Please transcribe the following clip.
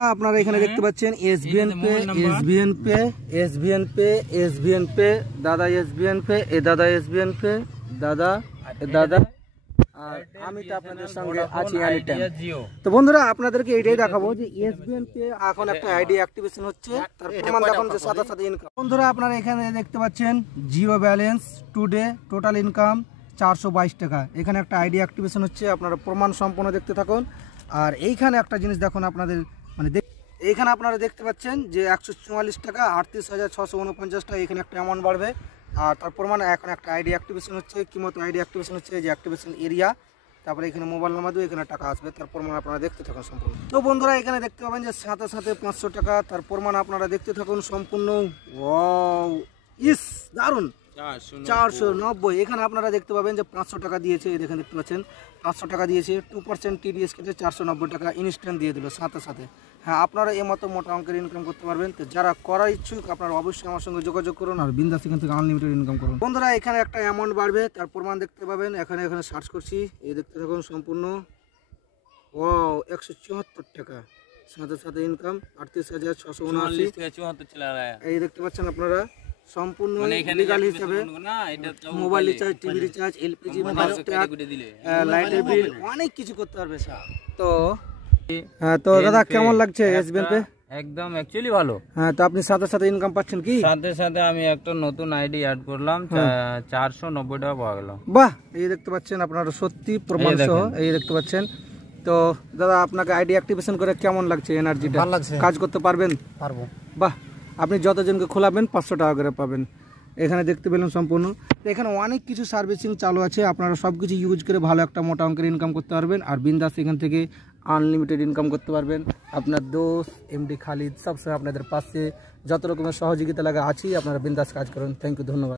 আপনারা এখানে দেখতে পাচ্ছেন SBN pay, SBN pay, SBN pay, SBN pay, দাদা এসবিএন পে, এ দাদা এসবিএন পে, দাদা দাদা আর আমি তো আপনাদের সঙ্গে আছি এনিটাইম। তো বন্ধুরা আপনাদেরকে এইটাই দেখাবো যে এসবিএন পে এখন একটা আইডি অ্যাক্টিভেশন হচ্ছে, তার প্রমাণ দেখুন যে সাথে সাথে ইনকাম। বন্ধুরা আপনারা এখানে দেখতে পাচ্ছেন zero balance today total income 422 টাকা। এখানে একটা আইডি অ্যাক্টিভেশন হচ্ছে, আপনারা প্রমাণ সম্পূর্ণ দেখতে থাকুন। আর এইখানে একটা জিনিস দেখুন আপনাদের এইখানে আপনারা দেখতে পাচ্ছেন যে 144 টাকা 38,649 টাকা এখানে একটা অ্যামাউন্ট বাড়বে। আর তার প্রমাণ এখন একটা আইডি অ্যাক্টিভেশন হচ্ছে, কি মতো আইডি অ্যাক্টিভেশন হচ্ছে যে অ্যাক্টিভেশন এরিয়া, তারপরে এখানে মোবাইল নাম্বার দিয়ে এখানে টাকা আসবে, তার প্রমাণ আপনারা দেখতে থাকুন সম্পূর্ণ। তো বন্ধুরা এখানে দেখতে পাবেন যে সাথে সাথে 500 টাকা, তার প্রমাণ আপনারা দেখতে থাকুন সম্পূর্ণ। ওয়াও ইস দারুন 490। এখানে আপনারা দেখতে পাবেন যে 500 টাকা দিয়েছে, এখানে দেখতে পাচ্ছেন 500 টাকা দিয়েছে, 2% টিডিএস কেটে 490 টাকা ইনস্ট্যান্ট দিয়ে দিল সাথে সাথে। হ্যাঁ আপনারা এই মতো মোটা অঙ্কের ইনকাম করতে পারবেন। তো যারা করার ইচ্ছুক আপনারা অবশ্যই আমার সঙ্গে যোগাযোগ করুন আর বিন্দাস এখান থেকে আনলিমিটেড ইনকাম করুন। বন্ধুরা এখানে একটা অ্যামাউন্ট বাড়বে, তার প্রমাণ দেখতে পাবেন। এখানে সার্চ করছি, এই দেখতে থাকুন সম্পূর্ণ। ও 174 টাকা সাথে সাথে ইনকাম 38,679। এই দেখতে পাচ্ছেন আপনারা সম্পূর্ণ লিগ্যাল হিসাবে mobile recharge, TV recharge, LPG, লাইটের বিল অনেক কিছু করতে পারবে। তো হ্যাঁ, তো দাদা কেমন লাগছে এসবিএন পে? একদম অ্যাকচুয়ালি ভালো। হ্যাঁ, তো আপনি সাথে সাথে ইনকাম পাচ্ছেন কি? সাথে সাথে আমি একটা নতুন আইডি অ্যাড করলাম, 490 টাকা পাওয়া গেল। বাহ, এই দেখতে পাচ্ছেন আপনারা সত্যি প্রমাণ সহ এই দেখতে পাচ্ছেন। তো দাদা আপনাকে আইডি অ্যাক্টিভেশন করে কেমন লাগছে? এনার্জিটা ভালো লাগছে? কাজ করতে পারবেন? পারবো। বাহ, আপনি যতজনকে খোলাবেন 500 টাকা করে পাবেন। এখানে দেখতে পেলেন সম্পূর্ণ। তো এখানে অনেক কিছু সার্ভিসিং চালু আছে, আপনারা সব কিছু ইউজ করে ভালো একটা মোটা অঙ্কের ইনকাম করতে পারবেন। আর বিন্দাস এখান থেকে আনলিমিটেড ইনকাম করতে পারবেন। আপনার দোস্ত এমডি খালিদ সবসময় আপনাদের পাশে যত রকমের সহযোগিতা লাগা আছি, আপনারা বিন্দাস কাজ করুন। থ্যাংক ইউ, ধন্যবাদ।